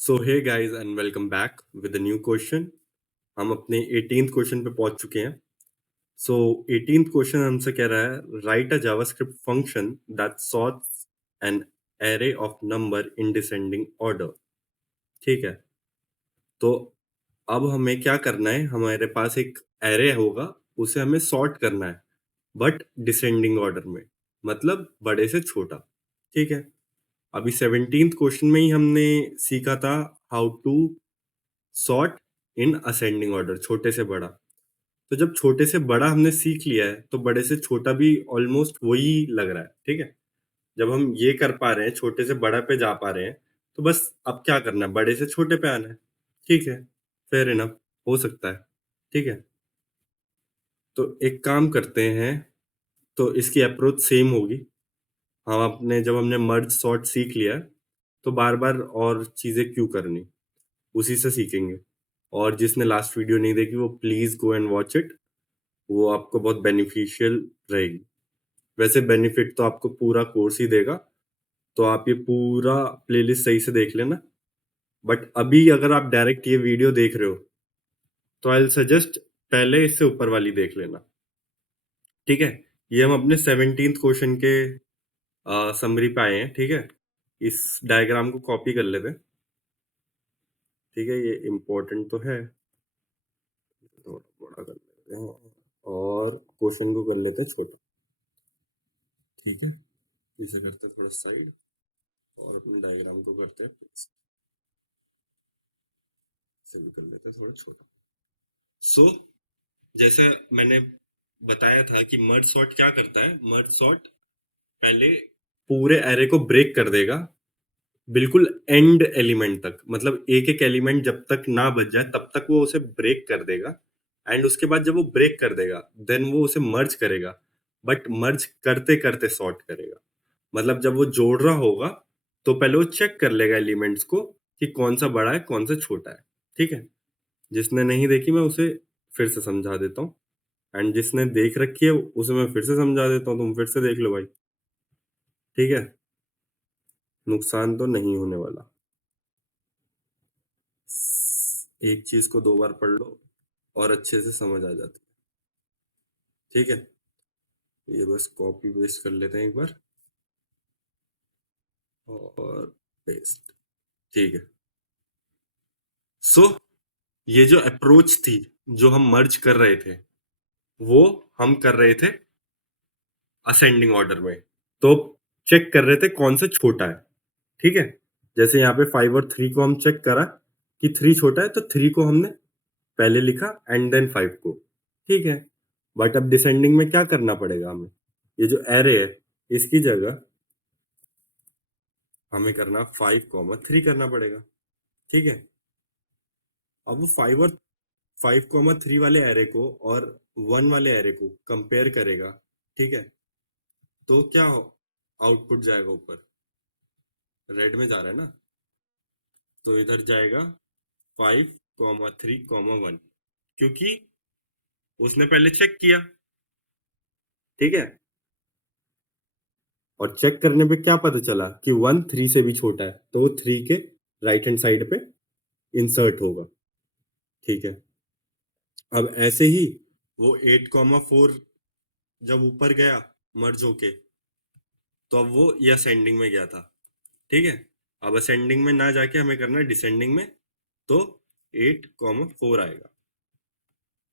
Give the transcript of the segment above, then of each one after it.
So hey guys and welcome back with new question. हम अपने 18th question पे पहुंच चुके हैं। सो 18th क्वेश्चन हमसे कह रहा है write a JavaScript function that sorts an array of number in descending order. ठीक है, तो अब हमें क्या करना है, हमारे पास एक एरे होगा, उसे हमें सॉर्ट करना है बट डिसेंडिंग ऑर्डर में, मतलब बड़े से छोटा। ठीक है, अभी 17th क्वेश्चन में ही हमने सीखा था how to sort in ascending order, छोटे से बड़ा। तो जब छोटे से बड़ा हमने सीख लिया है, तो बड़े से छोटा भी ऑलमोस्ट वही लग रहा है, ठीक है? जब हम ये कर पा रहे हैं, छोटे से बड़ा पे जा पा रहे हैं, तो बस अब क्या करना है, बड़े से छोटे पे आना है। ठीक है, फेयर इनफ, हो सकता है। ठीक है, तो एक काम करते हैं, तो इसकी अप्रोच सेम होगी। हम अपने जब हमने मर्ज सॉर्ट सीख लिया है, तो बार-बार और चीज़ें क्यों करनी? उसी से सीखेंगे। और जिसने लास्ट वीडियो नहीं देखी, वो please go and watch it. वो आपको बहुत बेनिफिशियल रहेगी। वैसे बेनिफिट तो आपको पूरा कोर्स ही देगा, तो आप ये पूरा प्लेलिस्ट सही से देख लेना। बट अभी अगर आप डायरेक्ट ये वीडियो देख रहे हो, तो आई विल सजेस्ट पहले इससे ऊपर वाली देख लेना। ठीक है? ये हम अपने 17th क्वेश्चन के समरी पे आए हैं, ठीक है? इस डायग्राम को कॉपी कर लेते हैं, ठीक है? ये इम्पोर्टेंट तो है, थोड़ा बड़ा कर लेते हैं और क्वेश्चन को कर लेते हैं छोटा, ठीक है? इसे करते हैं थोड़ा साइड और अपने डायग्राम को करते हैं फिक्स। इसे भी कर लेते हैं थोड़ा छोटा। सो जैसे मैंने बताया था कि मर्ज सॉर्ट क्या करता है, मर्ज सॉर्ट पहले पूरे एरे को ब्रेक कर देगा, बिल्कुल एंड एलिमेंट तक, मतलब एक एक एलिमेंट जब तक ना बच जाए तब तक वो उसे ब्रेक कर देगा। एंड उसके बाद जब वो ब्रेक कर देगा, देन वो उसे मर्ज करेगा, बट मर्ज करते करते सॉर्ट करेगा। मतलब जब वो जोड़ रहा होगा, तो पहले वो चेक कर लेगा एलिमेंट्स को कि कौन सा बड़ा है कौन सा छोटा है। ठीक है, जिसने नहीं देखी मैं उसे फिर से समझा देता हूँ, एंड जिसने देख रखी है उसे मैं फिर से समझा देता हूँ, तुम फिर से देख लो भाई। ठीक है, नुकसान तो नहीं होने वाला। एक चीज को दो बार पढ़ लो और अच्छे से समझ आ जाती है। ठीक है, ये बस कॉपी पेस्ट कर लेते हैं एक बार और पेस्ट। ठीक है, सो ये जो अप्रोच थी, जो हम मर्ज कर रहे थे, वो हम कर रहे थे असेंडिंग ऑर्डर में। तो चेक कर रहे थे कौन सा छोटा है। ठीक है, जैसे यहाँ पे 5 और 3 को हम चेक करा कि 3 छोटा है, तो 3 को हमने पहले लिखा एंड देन 5 को। ठीक है, बट अब डिसेंडिंग में क्या करना पड़ेगा हमें, ये जो एरे है इसकी जगह हमें करना 5 3 करना पड़ेगा। ठीक है, अब वो 5 3 वाले एरे को और 1 वाले एरे को कंपेयर करेगा। ठीक है, तो क्या आउटपुट जाएगा ऊपर, रेड में जा रहा है ना, तो इधर जाएगा 5 3 1, क्योंकि उसने पहले चेक किया। ठीक है, और चेक करने पे क्या पता चला कि 1 3 से भी छोटा है, तो वो 3 के राइट हैंड साइड पे इंसर्ट होगा। ठीक है, अब ऐसे ही वो 8 4 जब ऊपर गया मर्ज होके, तो अब वो ये असेंडिंग में गया था। ठीक है, अब असेंडिंग में ना जाके हमें करना है डिसेंडिंग में, तो 8 4 आएगा।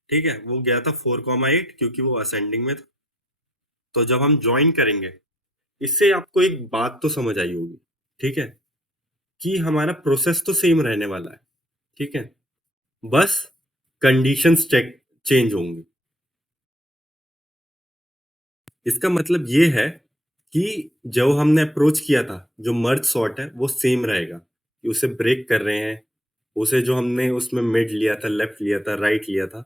ठीक है, वो गया था 4 8 क्योंकि वो असेंडिंग में था। तो जब हम ज्वाइन करेंगे, इससे आपको एक बात तो समझ आई होगी, ठीक है, कि हमारा प्रोसेस तो सेम रहने वाला है। ठीक है, बस कंडीशंस चेक चेंज होंगी। इसका मतलब ये है कि जो हमने अप्रोच किया था, जो मर्ज सॉर्ट है वो सेम रहेगा, कि उसे ब्रेक कर रहे हैं, उसे जो हमने उसमें मिड लिया था, लेफ्ट लिया था, राइट लिया था,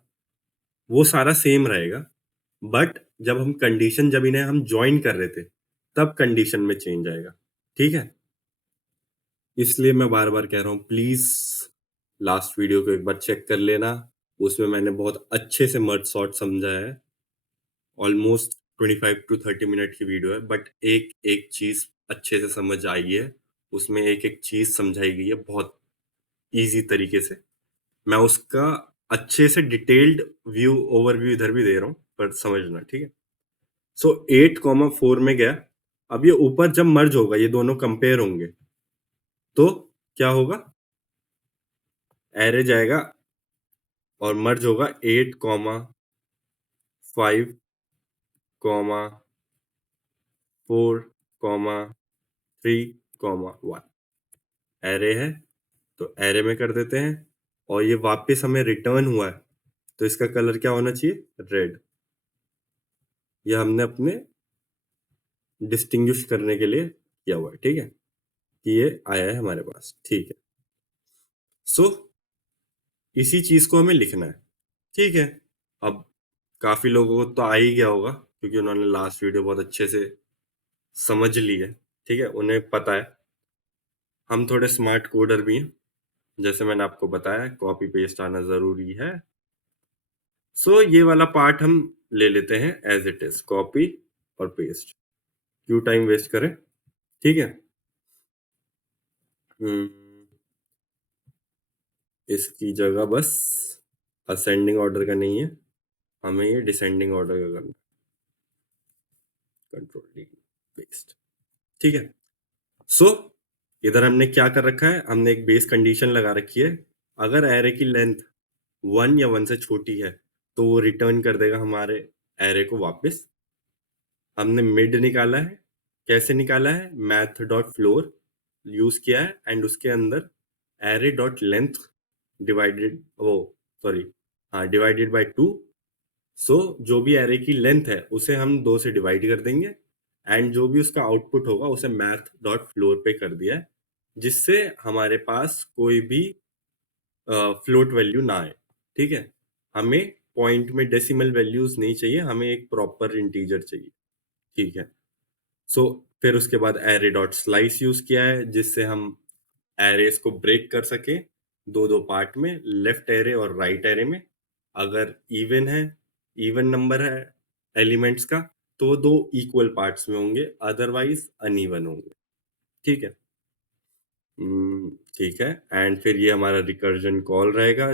वो सारा सेम रहेगा। बट जब हम कंडीशन, जब इन्हें हम ज्वाइन कर रहे थे, तब कंडीशन में चेंज आएगा। ठीक है, इसलिए मैं बार बार कह रहा हूँ, प्लीज लास्ट वीडियो को एक बार चेक कर लेना। उसमें मैंने बहुत अच्छे से मर्ज सॉर्ट समझाया है। ऑलमोस्ट 25 to 30 मिनट की वीडियो है, बट एक एक चीज अच्छे से समझ आई है, उसमें एक एक चीज समझाई गई है बहुत इजी तरीके से। मैं उसका अच्छे से डिटेल्ड व्यू ओवरव्यू इधर भी दे रहा हूँ, पर समझना, ठीक है। सो 8,4 में गया। अब ये ऊपर जब मर्ज होगा, ये दोनों कंपेयर होंगे, तो क्या होगा? एरे जाएगा और मर्ज होगा 8,5, 4, 3, 1। एरे है तो एरे में कर देते हैं, और ये वापस हमें रिटर्न हुआ है, तो इसका कलर क्या होना चाहिए? रेड। ये हमने अपने डिस्टिंग्विश करने के लिए किया हुआ है, ठीक है, कि ये आया है हमारे पास, ठीक है। सो इसी चीज को हमें लिखना है, ठीक है। अब काफी लोगों को तो आ ही गया होगा, क्योंकि उन्होंने लास्ट वीडियो बहुत अच्छे से समझ ली है, ठीक है, उन्हें पता है। हम थोड़े स्मार्ट कोडर भी हैं, जैसे मैंने आपको बताया, कॉपी पेस्ट आना जरूरी है। सो ये वाला पार्ट हम ले लेते हैं एज इट इज, कॉपी और पेस्ट। क्यों टाइम वेस्ट करें, ठीक है। हम्म, इसकी जगह बस असेंडिंग ऑर्डर का नहीं है, हमें ये डिसेंडिंग ऑर्डर का करना। कंट्रोल डी, पेस्ट, ठीक है। सो इधर हमने क्या कर रखा है? हमने एक बेस कंडीशन लगा रखी है। अगर एरे की लेंथ 1 या 1 से छोटी है, तो वो रिटर्न कर देगा हमारे एरे को वापस। हमने मिड निकाला है। कैसे निकाला है? मैथ डॉट फ्लोर यूज किया है, एंड उसके अंदर एरे डॉट लेंथ डिवाइडेड, ओ सॉरी, हाँ, डिवाइडेड बाय 2। सो जो भी एरे की लेंथ है उसे हम 2 से डिवाइड कर देंगे, एंड जो भी उसका आउटपुट होगा उसे मैथ डॉट फ्लोर पे कर दिया है, जिससे हमारे पास कोई भी फ्लोट वैल्यू ना आए, ठीक है। हमें पॉइंट में डेसिमल वैल्यूज नहीं चाहिए, हमें एक प्रॉपर इंटीजर चाहिए, ठीक है। सो फिर उसके बाद एरे डॉट स्लाइस यूज किया है, जिससे हम एरेस को ब्रेक कर सके दो दो पार्ट में, लेफ्ट एरे और राइट एरे में। अगर इवन है, इवन नंबर है एलिमेंट्स का, तो वो दो इक्वल पार्ट्स में होंगे, अदरवाइज अनइवन होंगे, ठीक है। ठीक है। एंड फिर ये हमारा रिकर्जन कॉल रहेगा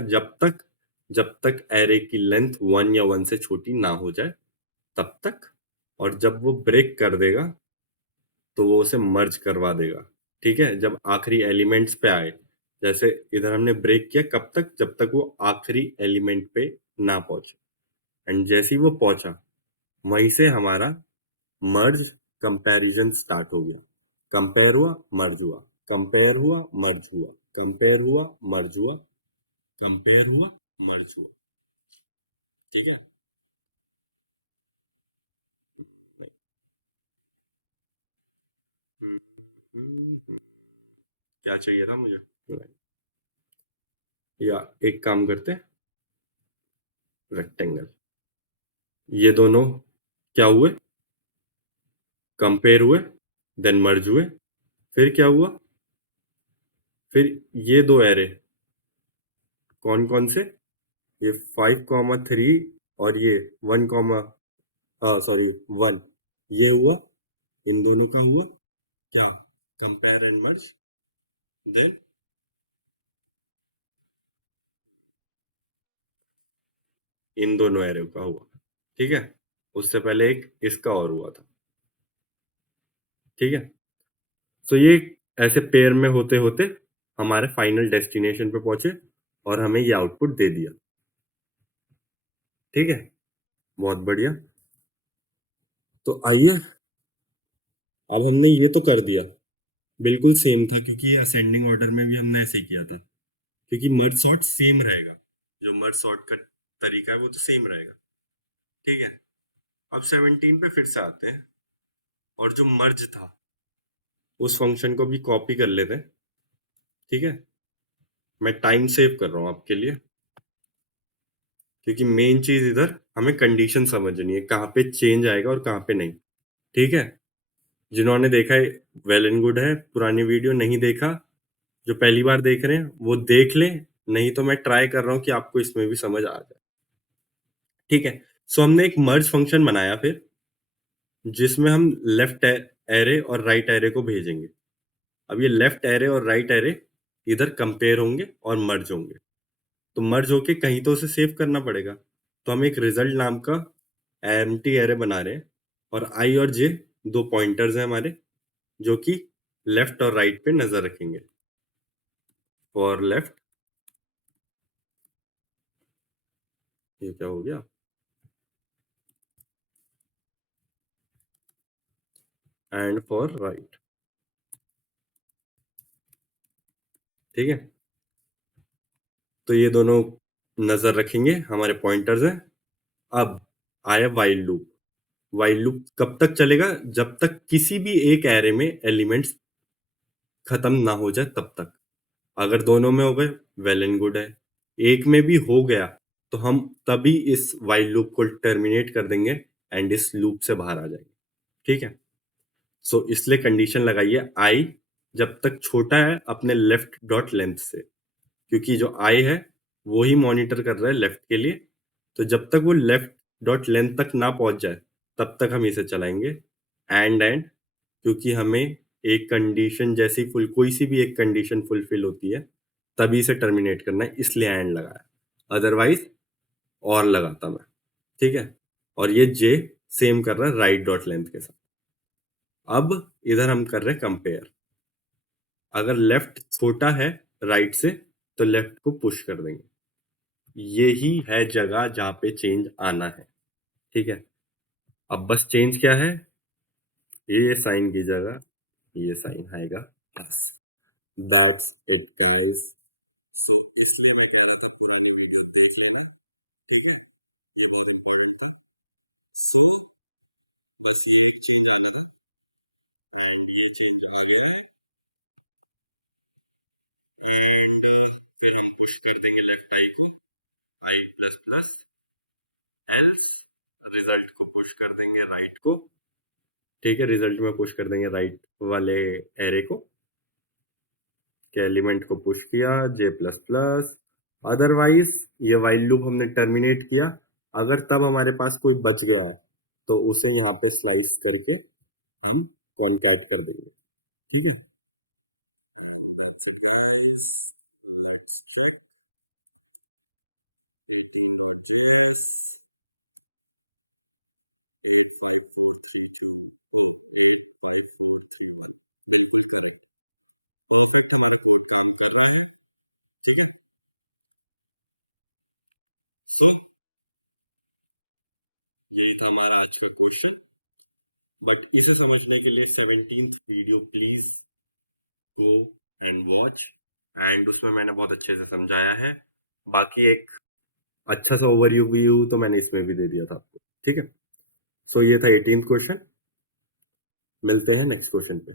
जब तक एरे की लेंथ 1 या 1 से छोटी ना हो जाए, तब तक। और जब वो ब्रेक कर देगा, तो वो उसे मर्ज करवा देगा, ठीक है, जब आखिरी एलिमेंट्स पे आए। जैसे इधर हमने ब्रेक किया, कब तक? जब तक वो आखिरी एलिमेंट पे ना पहुंचे। एंड जैसे ही वो पहुंचा, वहीं से हमारा मर्ज कंपैरिजन स्टार्ट हो गया। कंपेयर हुआ, मर्ज हुआ, कंपेयर हुआ, मर्ज हुआ, कंपेयर हुआ, मर्ज हुआ, कंपेयर हुआ, मर्ज हुआ, ठीक है। नहीं। हम्म, हम्म, क्या चाहिए था मुझे? नहीं। या एक काम करते हैं, रेक्टेंगल। ये दोनों क्या हुए? कंपेयर हुए, देन मर्ज हुए। फिर क्या हुआ? फिर ये दो एरे, कौन कौन से? ये 5,3 और ये 1, सॉरी 1, ये हुआ, इन दोनों का हुआ क्या? Compare and merge. Then in दोनों एरे का हुआ, ठीक है। उससे पहले एक इसका और हुआ था, ठीक है। तो ये ऐसे पेयर में होते होते हमारे फाइनल डेस्टिनेशन पे पहुंचे, और हमें ये आउटपुट दे दिया, ठीक है। बहुत बढ़िया। तो आइए, अब हमने ये तो कर दिया, बिल्कुल सेम था, क्योंकि ये असेंडिंग ऑर्डर में भी हमने ऐसे ही किया था, क्योंकि मर्ज सॉर्ट सेम रहेगा। जो मर्ज सॉर्ट का तरीका है वो तो सेम रहेगा, ठीक है। अब 17 पे फिर से आते हैं, और जो मर्ज था उस फंक्शन को भी कॉपी कर लेते हैं, ठीक है। मैं टाइम सेव कर रहा हूँ आपके लिए, क्योंकि मेन चीज इधर हमें कंडीशन समझनी है, कहाँ पे चेंज आएगा और कहाँ पे नहीं, ठीक है। जिन्होंने देखा है, वेल एंड गुड है। पुरानी वीडियो नहीं देखा, जो पहली बार देख रहे हैं वो देख लें, नहीं तो मैं ट्राई कर रहा हूँ कि आपको इसमें भी समझ आ जाए, ठीक है। सो हमने एक मर्ज फंक्शन बनाया फिर, जिसमें हम लेफ्ट एरे और राइट एरे को भेजेंगे। अब ये लेफ्ट एरे और राइट एरे इधर कंपेयर होंगे और मर्ज होंगे। तो मर्ज होके कहीं तो उसे सेव करना पड़ेगा। तो हम एक रिजल्ट नाम का एम्प्टी एरे बना रहे हैं और आई और जे दो पॉइंटर्स हैं हमारे, जो कि लेफ्ट और राइट पे नजर रखेंगे। फॉर लेफ्ट, ये क्या हो गया, एंड फॉर राइट। ठीक है, तो ये दोनों नजर रखेंगे, हमारे पॉइंटर्स हैं। अब आया वाइल लूप। वाइल लूप कब तक चलेगा? जब तक किसी भी एक एरे में एलिमेंट्स खत्म ना हो जाए तब तक। अगर दोनों में हो गए, वेल एंड गुड है। एक में भी हो गया तो हम तभी इस वाइल लूप को टर्मिनेट कर देंगे एंड इस लूप से बाहर आ जाएंगे। ठीक है, सो इसलिए कंडीशन लगाइए आई जब तक छोटा है अपने लेफ्ट डॉट लेंथ से, क्योंकि जो आई है वो ही मॉनिटर कर रहा है लेफ्ट के लिए। तो जब तक वो लेफ्ट डॉट लेंथ तक ना पहुंच जाए तब तक हम इसे चलाएंगे। एंड क्योंकि हमें एक कंडीशन जैसी फुल कोई सी भी एक कंडीशन फुलफिल होती है तभी इसे टर्मिनेट करना है, इसलिए एंड लगाया। अदरवाइज और लगाता मैं। ठीक है, और ये जे सेम कर रहा है राइट डॉट लेंथ के साथ। अब इधर हम कर रहे हैं कंपेयर। अगर लेफ्ट छोटा है राइट से तो लेफ्ट को पुश कर देंगे। यही है जगह जहां पे चेंज आना है। ठीक है, अब बस चेंज क्या है, ये साइन की जगह ये साइन आएगा प्लस। That's it guys. फिर हम पुश कर देंगे लेफ्ट आई को, आई प्लस प्लस, एल्स रिजल्ट को पुश कर देंगे राइट को। ठीक है, रिजल्ट में पुश कर देंगे राइट वाले एरे को, के एलिमेंट को पुश किया जे प्लस प्लस। अदरवाइज ये वाइल लूप हमने टर्मिनेट किया। अगर तब हमारे पास कोई बच गया है तो उसे यहाँ पे स्लाइस करके हम कॉन्कैट कर देंगे। ठीक है, ये था हमारा आज का क्वेश्चन। बट इसे समझने के लिए 17th video please go and watch. And उसमें मैंने बहुत अच्छे से समझाया है। बाकी एक अच्छा सा ओवरव्यू तो मैंने इसमें भी दे दिया था आपको। ठीक है, सो ये था 18th क्वेश्चन। मिलते हैं नेक्स्ट क्वेश्चन पे।